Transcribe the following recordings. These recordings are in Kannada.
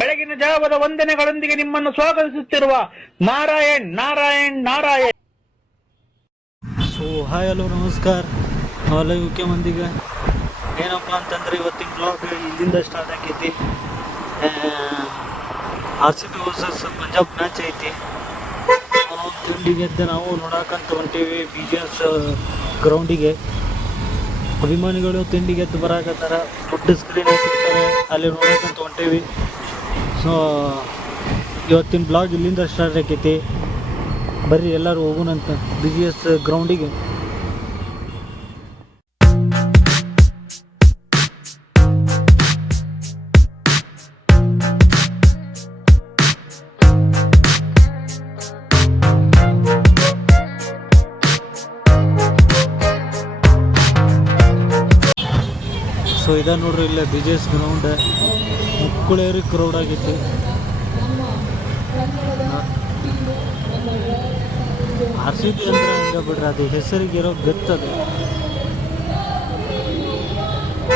ಬೆಳಗಿನ ಜಾವದ ವಂದನೆಗಳೊಂದಿಗೆ ನಿಮ್ಮನ್ನು ಸ್ವಾಗತಿಸುತ್ತಿರುವ Narayan Narayan Narayan. So hi hello ನಮಸ್ಕಾರ ಎಲ್ಲ ಯುಕೆ ಮಂದಿಗೆ. ಏನಪ್ಪ ಅಂತಂದ್ರೆ ಇವತ್ತಿನ ಬ್ಲಾಗ್ ಇಲ್ಲಿಂದ ಸ್ಟಾರ್ಟ್ ಆಗೈತಿ. RCB ವರ್ಸಸ್ ಪಂಜಾಬ್ ಮ್ಯಾಚ್ ಐತಿ. ತಿಂಡಿಗೆ ಎದ್ದು ನಾವು ನೋಡಕ್ಕಂತ ಹೊಂಟೀವಿ BGS ಗ್ರೌಂಡಿಗೆ. ಅಭಿಮಾನಿಗಳು ತಿಂಡಿಗೆ ಎದ್ದು ಬರಾಕತ್ತಾರ, ದೊಡ್ಡ ಸ್ಕ್ರೀನ್ ಹಾಕಿರ್ತಾರೆ, ಅಲ್ಲಿ ನೋಡಕ್ಕಂತ ಹೊಂಟೀವಿ. ಸೊ ಇವತ್ತಿನ ಬ್ಲಾಗ್ ಇಲ್ಲಿಂದ ಸ್ಟಾರ್ಟ್ ಆಗೈತಿ. ಬರ್ರಿ ಎಲ್ಲರೂ ಹೋಗೋಣಂತ BGS ಗ್ರೌಂಡಿಗೆ. ಸೊ ಇದ ನೋಡ್ರಿ ಇಲ್ಲೇ BGS ಗ್ರೌಂಡ್ ಮುಕ್ಕಳೇರಿ ಕ್ರೌಡ್ ಆಗೈತಿ. RCB ಅಂದ್ರೆ ಹಂಗ ಬಿಡ್ರಿ, ಅದು ಹೆಸರಿಗಿರೋ ಗತ್ತದು.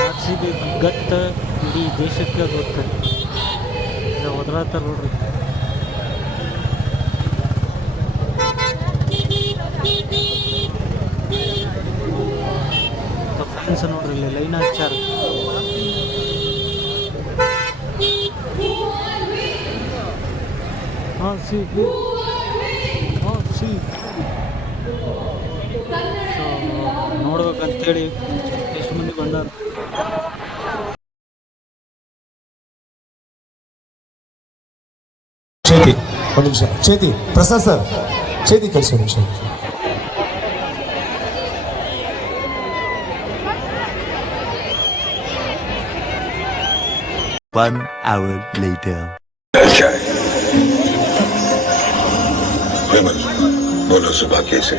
RCB ಗತ್ತ ಇಡೀ ದೇಶಕ್ಕೆ ಗೊತ್ತ. ಒದರಾತಾರ ನೋಡ್ರಿ. ಫ್ಯಾನ್ಸ್ ನೋಡ್ರಿ ಇಲ್ಲಿ ಲೈನ್ ಹಚ್ಚಾರ. ನೋಡ್ಬೇಕಂತೇಳಿ ಎಷ್ಟು ಮಂದಿ ಬಂದಾರ. ಚೇತಿ ಒಂದು ನಿಮಿಷ, ಚೇತಿ ಪ್ರಸಾದ್ ಸರ್, ಚೇತಿ ಕಳಿಸಿ ಒಂದು ನಿಮಿಷ. One hour later. बोलो सुबह कैसे?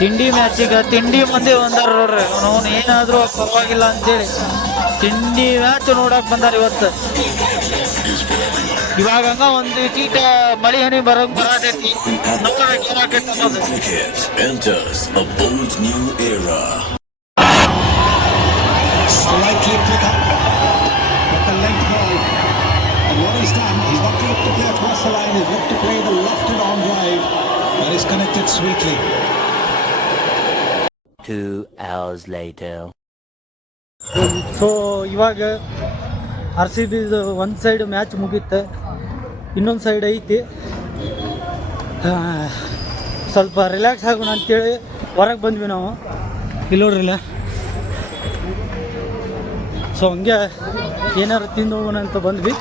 ತಿಂಡಿ ಮ್ಯಾಚಿಗೆ ತಿಂಡಿ ಮಂದಿ ಬಂದಾರ ನೋಡ್ರಿ. ಅವನು ಏನಾದರೂ ಪರವಾಗಿಲ್ಲ ಅಂತೇಳಿ ತಿಂಡಿ ಮ್ಯಾಚ್ ನೋಡಕ್ ಬಂದಾರ ಇವತ್ತು. ಇವಾಗ ಹಂಗ ಒಂದು ಕೀಟ ಮಳಿ ಹನಿ ಬರತೈತಿ. ನೋಡಕ್ ಏನಾಗೈತಿ ಅನ್ನೋದು. Enters a bold new era. Slightly quick up, but the length ball. And what he's done, he's not looked to play across the line, he's looked to play the lofted on drive, and he's connected sweetly. 2 hours later. So ಇವಾಗ RCB ಒಂದು ಸೈಡ್ ಮ್ಯಾಚ್ ಮುಗೀತು, ಇನ್ನೊಂದು ಸೈಡ್ ಐತಿ. ಸ್ವಲ್ಪ ರಿಲ್ಯಾಕ್ಸ್ ಆಗೋಣ ಅಂತೇಳಿ ಹೊರಗೆ ಬಂದ್ವಿ ನಾವು. ಇಲ್ಲಿ ನೋಡ್ರಿಲ್ಲ. ಸೊ ಹಂಗೆ ಏನಾರು ತಿಂದು ಹೋಗೋಣ ಅಂತ ಬಂದ್ವಿ.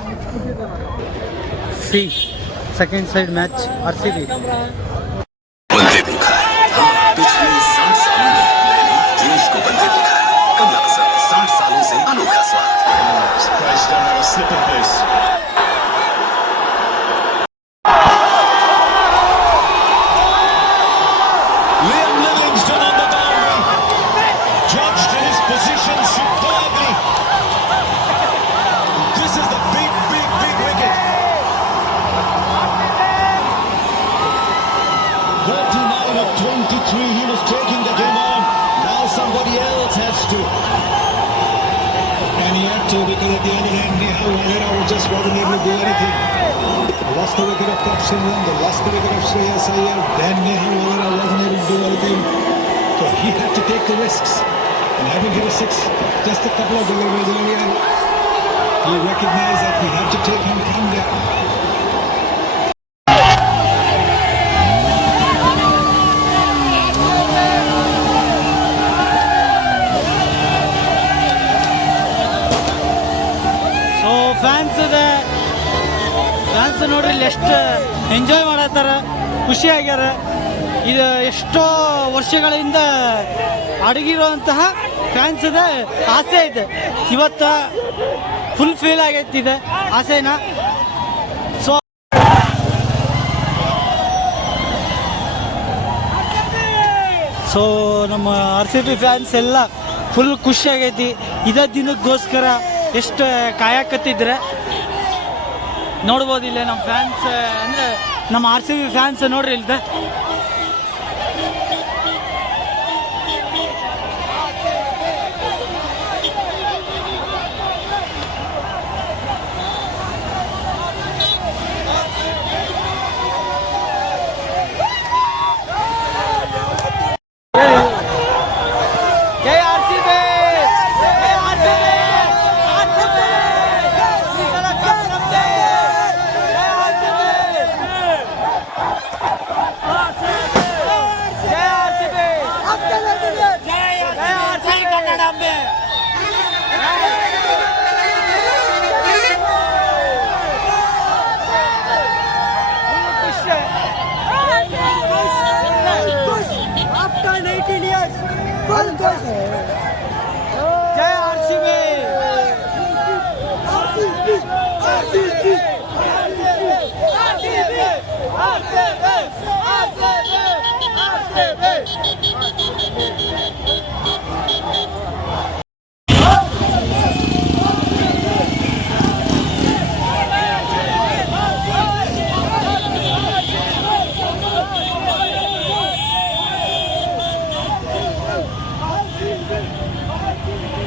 Second side match RCB. बनते देखा पिछले 60 सालों में मैंने देश को बनते देखा. कमला हसन 60 सालों से अनोखा स्वाद. Liam Livingston on the boundary, judged his position superbly. This is the big wicket. 39 of 23, he was taking the game on. Now somebody else has to. And he had to, because at the other end, Nehal just wasn't able to do anything. They lost the wicket of Top Simran, they lost the wicket of Shreyas Iyer, then Nehal wasn't able to do anything. So he had to take the risks. And having hit a six, just a couple of deliveries earlier, he recognized that he had to take him from there. So fans ನೋಡ್ರಿ ಇಲ್ಲಿ ಎಷ್ಟು ಎಂಜಾಯ್ ಮಾಡತ್ತಾರ, ಖುಷಿ ಆಗ್ಯಾರ. ಇದು ಎಷ್ಟೋ ವರ್ಷಗಳಿಂದ ಅಡಗಿರುವಂತಹ ಫ್ಯಾನ್ಸ್ದ ಆಸೆ ಇದೆ. ಇವತ್ತು ಫುಲ್ ಫೀಲ್ ಆಗೈತಿ ಇದೆ ಆಸೆನ. ಸೊ ನಮ್ಮ RCB ಫ್ಯಾನ್ಸ್ ಎಲ್ಲ ಫುಲ್ ಖುಷಿ ಆಗೈತಿ. ಇದೇ ದಿನಕ್ಕೋಸ್ಕರ ಎಷ್ಟು ಕಾಯಕತ್ತಿದ್ರೆ ನೋಡ್ಬೋದು. ಇಲ್ಲೇ ನಮ್ಮ ಫ್ಯಾನ್ಸ್ ಅಂದರೆ ನಮ್ಮ RCB ಫ್ಯಾನ್ಸ್ ನೋಡ್ರಿ ಇಲ್ದ